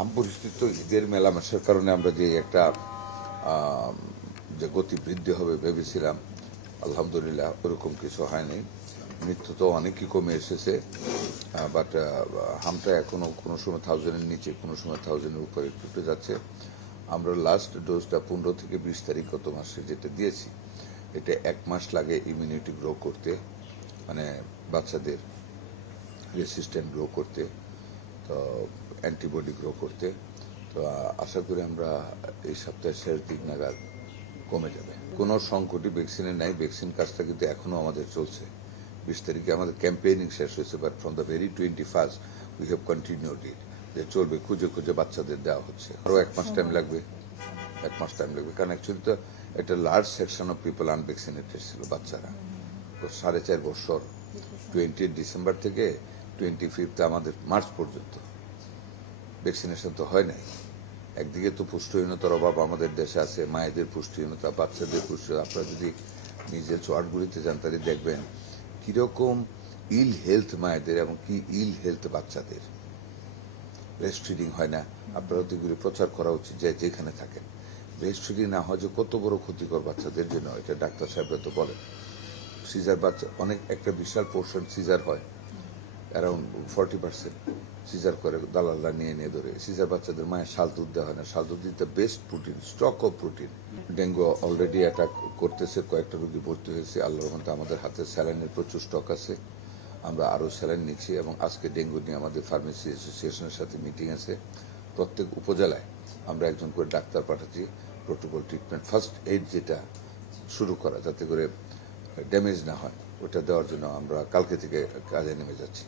আম পরিস্থিতি তো ঈদের মেলামেশার কারণে আমরা যে একটা যে গতি বৃদ্ধি হবে ভেবেছিলাম, আলহামদুলিল্লাহ ওরকম কিছু হয়নি। মৃত্যু তো অনেকই কমে এসেছে, বাট হামটা এখনও কোনো সময় 1000-এর নিচে, কোনো সময় 1000-এর উপরে একটু যাচ্ছে। আমরা লাস্ট ডোজটা 15 থেকে 20 তারিখ গত মাসে যেটা দিয়েছি, এটা 1 মাস লাগে ইমিউনিটি গ্রো করতে, মানে বাচ্চাদের রেসিস্ট্যান্ট গ্রো করতে, তো অ্যান্টিবডি গ্রো করতে। তো আশা করি আমরা এই সপ্তাহের শেষ দিক নাগাদ কমে যাবে। কোনো সংকটই ভ্যাকসিনের নাই, ভ্যাকসিন কাজটা কিন্তু এখনও আমাদের চলছে। 20 তারিখে আমাদের ক্যাম্পেইনিং শেষ হয়েছে, but from the very 21st we have continued it, যে চলবে, খুঁজে খুঁজে বাচ্চাদের দেওয়া হচ্ছে। আরও 1 মাস টাইম লাগবে, 1 মাস টাইম লাগবে, কারণ অ্যাকচুয়ালি তো একটা large section of people unvaccinated ছিল, বাচ্চারা। তো 4.5 বছর, 20 ডিসেম্বর থেকে 25 আমাদের মার্চ পর্যন্ত ভ্যাকসিনেশন তো হয় নাই। একদিকে তো পুষ্টিহীনতার অভাব আমাদের দেশে আছে, মায়েদের পুষ্টিহীনতা, বাচ্চাদের পুষ্টিহীনতা। আপনারা যদি নিজের চোয়াটগুলিতে যান তাহলে দেখবেন কীরকম ইল হেলথ মায়েদের এবং কি ইল হেলথ বাচ্চাদের। ব্রেস্ট ফিডিং হয় না, আপনারা তো এগুলি প্রচার করা উচিত যে যেখানে থাকেন। ব্রেস্ট ফিডিং না হয় যে কত বড় ক্ষতিকর বাচ্চাদের জন্য, এটা ডাক্তার সাহেবরা তো বলেন। সিজার বাচ্চা অনেক, একটা বিশাল পোর্শন সিজার হয়, অ্যারাউন্ড 40% সিজার করে, দালালরা নিয়ে নিয়ে ধরে। সিজার বাচ্চাদের মায়ের শাল দুধ দেওয়া হয় না। শাল দুধ দিতে best protein, stock of protein. Dengue already attack করতেছে, কয়েকটা রোগী ভর্তি হয়েছে। আল্লাহর মধ্যে আমাদের হাতে স্যালাইনের প্রচুর স্টক আছে, আমরা আরও স্যালাইন নিচ্ছি। এবং আজকে ডেঙ্গু নিয়ে আমাদের ফার্মেসি অ্যাসোসিয়েশনের সাথে মিটিং আছে। প্রত্যেক উপজেলায় আমরা একজন করে ডাক্তার পাঠাচ্ছি, প্রোটোকল ট্রিটমেন্ট, ফার্স্ট এইড যেটা শুরু করা, যাতে করে ড্যামেজ না হয়, ওটা দেওয়ার জন্য আমরা কালকে থেকে কাজে নেমে যাচ্ছি।